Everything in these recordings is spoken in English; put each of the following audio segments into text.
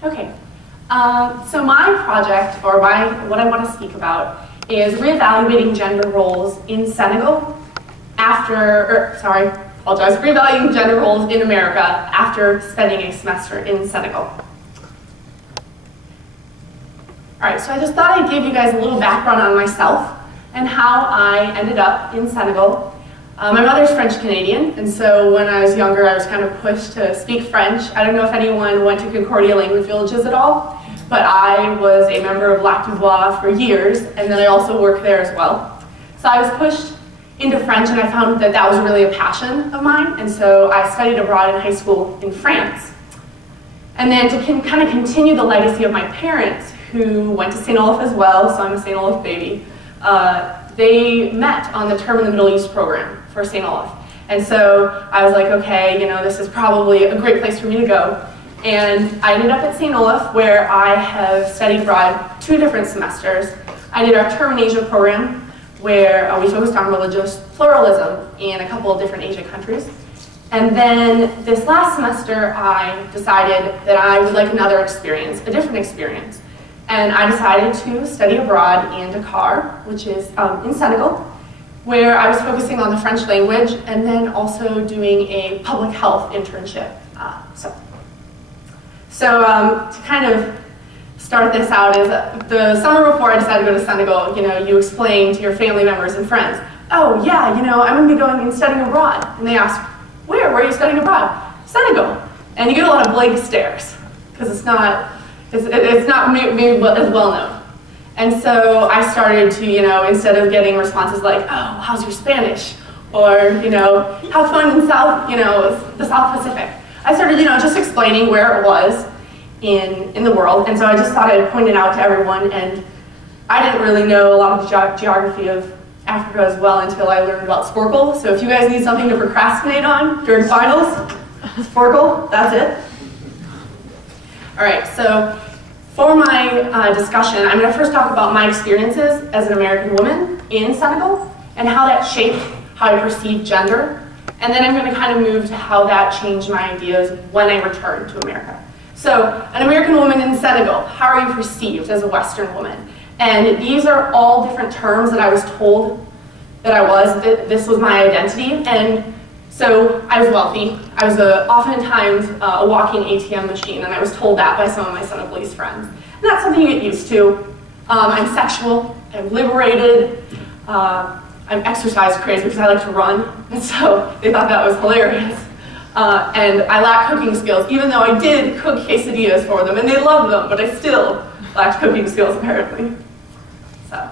Okay, so my project, or what I want to speak about, is reevaluating gender roles in Senegal reevaluating gender roles in America after spending a semester in Senegal. All right, so I just thought I'd give you guys a little background on myself and how I ended up in Senegal. My mother's French-Canadian, and so when I was younger, I was kind of pushed to speak French. I don't know if anyone went to Concordia language villages at all, but I was a member of Lac du Bois for years, and then I also worked there as well. So I was pushed into French, and I found that that was really a passion of mine, and so I studied abroad in high school in France. And then to kind of continue the legacy of my parents, who went to St. Olaf as well, so I'm a St. Olaf baby, they met on the Term in the Middle East program for St. Olaf. And so I was like, okay, you know, this is probably a great place for me to go. And I ended up at St. Olaf, where I have studied abroad 2 different semesters. I did our Term in Asia program, where we focused on religious pluralism in a couple of different Asian countries. And then this last semester, I decided that I would like another experience, a different experience. And I decided to study abroad in Dakar, which is in Senegal, where I was focusing on the French language and then also doing a public health internship. So to kind of start this out is the summer before I decided to go to Senegal, you know, you explain to your family members and friends, oh yeah, you know, I'm going to be going and studying abroad. And they ask, where are you studying abroad? Senegal. And you get a lot of blank stares, because it's not maybe as well known. And so I started to, you know, instead of getting responses like, oh, how's your Spanish? Or, you know, have fun in the South Pacific. I started, you know, just explaining where it was in the world. And so I just thought I'd point it out to everyone. And I didn't really know a lot of the geography of Africa as well until I learned about Sporkle. So if you guys need something to procrastinate on during finals, Sporkle, that's it. All right, so for my discussion, I'm going to first talk about my experiences as an American woman in Senegal and how that shaped how I perceive gender. And then I'm going to kind of move to how that changed my ideas when I returned to America. So, an American woman in Senegal, how are you perceived as a Western woman? And these are all different terms that I was told that that this was my identity. And so I was wealthy. I was oftentimes a walking ATM machine, and I was told that by some of my Senegalese friends. And that's something you get used to. I'm sexual, I'm liberated, I'm exercise crazy because I like to run, and so they thought that was hilarious. And I lack cooking skills, even though I did cook quesadillas for them, and they loved them, but I still lacked cooking skills apparently. So,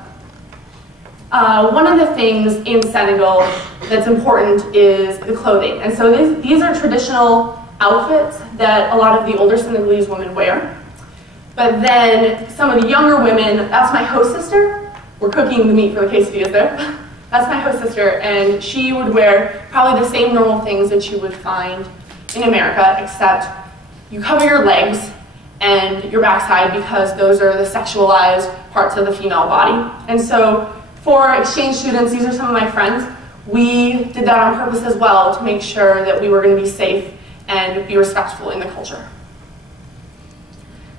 one of the things in Senegal that's important is the clothing. And so these are traditional outfits that a lot of the older Senegalese women wear. But then some of the younger women, that's my host sister. We're cooking the meat for the quesadillas there. That's my host sister, and she would wear probably the same normal things that you would find in America, except you cover your legs and your backside because those are the sexualized parts of the female body. And so for exchange students, these are some of my friends, we did that on purpose as well to make sure that we were going to be safe and be respectful in the culture.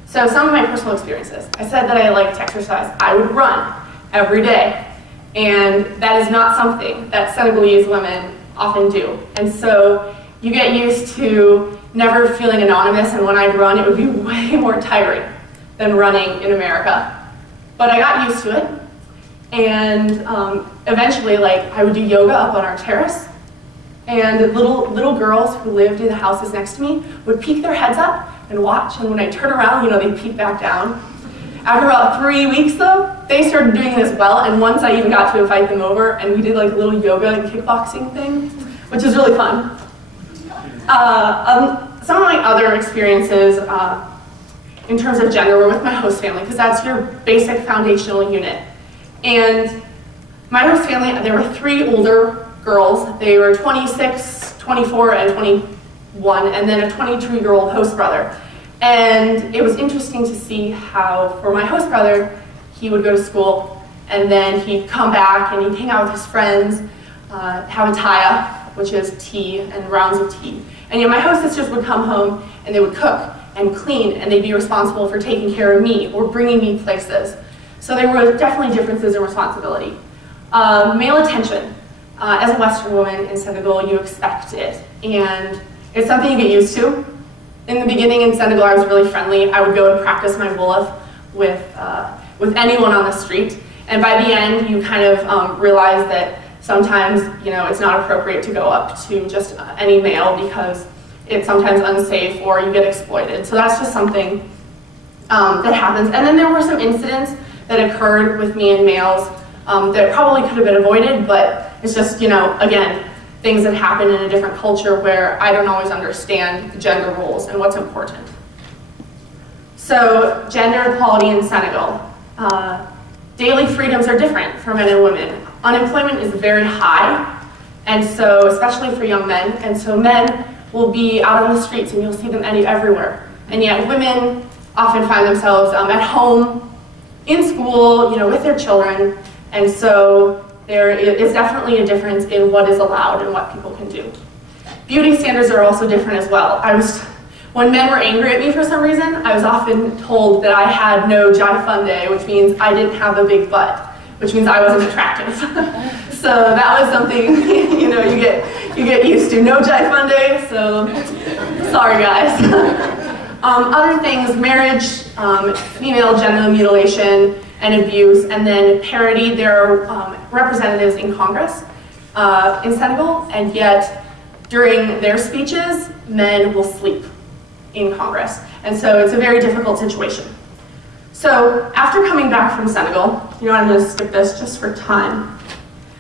So some of my personal experiences. I said that I liked to exercise. I would run every day. And that is not something that Senegalese women often do. And so you get used to never feeling anonymous, and when I'd run, it would be way more tiring than running in America. But I got used to it, and eventually, I would do yoga up on our terrace, and little girls who lived in the houses next to me would peek their heads up and watch, and when I turn around, you know, they'd peek back down. After about 3 weeks, though, they started doing it as well, and once I even got to invite them over, and we did like a little yoga and kickboxing thing, which was really fun. Some of my other experiences in terms of gender were with my host family, because that's your basic foundational unit. And my host family, there were 3 older girls. They were 26, 24, and 21, and then a 22-year-old host brother. And it was interesting to see how, for my host brother, he would go to school, and then he'd come back and he'd hang out with his friends, have a taya, which is tea, and rounds of tea. And yet my host sisters would come home and they would cook, and clean, and they'd be responsible for taking care of me or bringing me places. So there were definitely differences in responsibility. Male attention. As a Western woman in Senegal, you expect it, and it's something you get used to. In the beginning in Senegal, I was really friendly. I would go and practice my Olaf with anyone on the street, and by the end, you kind of realize that sometimes, it's not appropriate to go up to just any male because it's sometimes unsafe or you get exploited. So that's just something that happens. And then there were some incidents that occurred with me and males that probably could have been avoided, but it's just, again, things that happen in a different culture where I don't always understand the gender roles and what's important. So, gender equality in Senegal. Daily freedoms are different for men and women. Unemployment is very high, and so, especially for young men, and so men will be out on the streets and you'll see them everywhere. And yet women often find themselves at home, in school, with their children, and so there is definitely a difference in what is allowed and what people can do. Beauty standards are also different as well. When men were angry at me for some reason, I was often told that I had no jai funde, which means I didn't have a big butt, which means I wasn't attractive. So that was something you get used to. No jai funde, so sorry guys. Other things: marriage, female genital mutilation and abuse, and then parity. There are representatives in Congress in Senegal, and yet during their speeches, men will sleep in Congress. And so it's a very difficult situation. So after coming back from Senegal, I'm going to skip this just for time.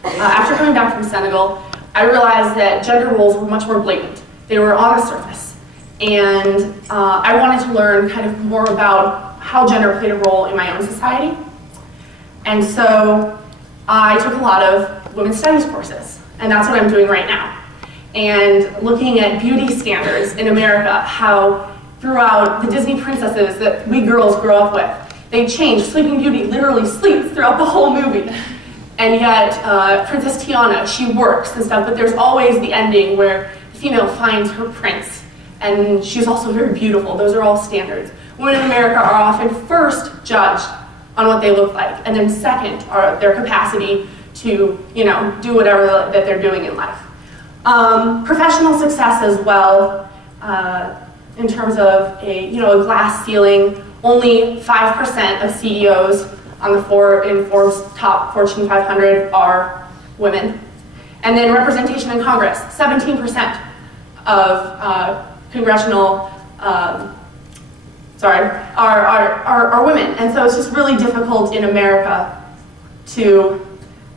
After coming back from Senegal, I realized that gender roles were much more blatant. They were on the surface. And I wanted to learn kind of more about how gender played a role in my own society. And so I took a lot of women's studies courses, and that's what I'm doing right now. And looking at beauty standards in America, how throughout the Disney princesses that we girls grow up with, they change. Sleeping Beauty literally sleeps throughout the whole movie. And yet, Princess Tiana, she works and stuff, but there's always the ending where the female finds her prince, and she's also very beautiful. Those are all standards. Women in America are often first judged on what they look like, and then second are their capacity to, do whatever that they're doing in life. Professional success as well, in terms of a glass ceiling. Only 5% of CEOs in Forbes' top Fortune 500 are women. And then representation in Congress, 17% of congressional, are women. And so it's just really difficult in America to,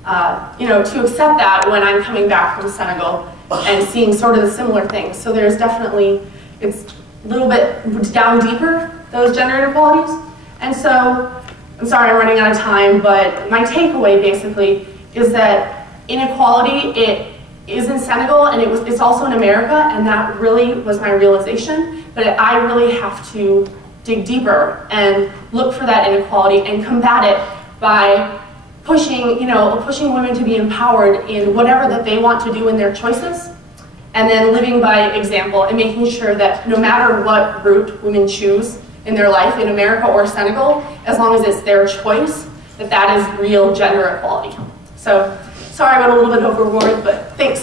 to accept that when I'm coming back from Senegal and seeing sort of the similar things. So there's definitely, it's a little bit down deeper, those gender inequalities. And so, I'm sorry I'm running out of time, but my takeaway basically is that inequality, it is in Senegal and it's also in America, and that really was my realization. But I really have to dig deeper and look for that inequality and combat it by pushing women to be empowered in whatever that they want to do in their choices, and then living by example and making sure that no matter what route women choose in their life in America or Senegal, as long as it's their choice, that is real gender equality. So, sorry I went a little bit overboard, but thanks.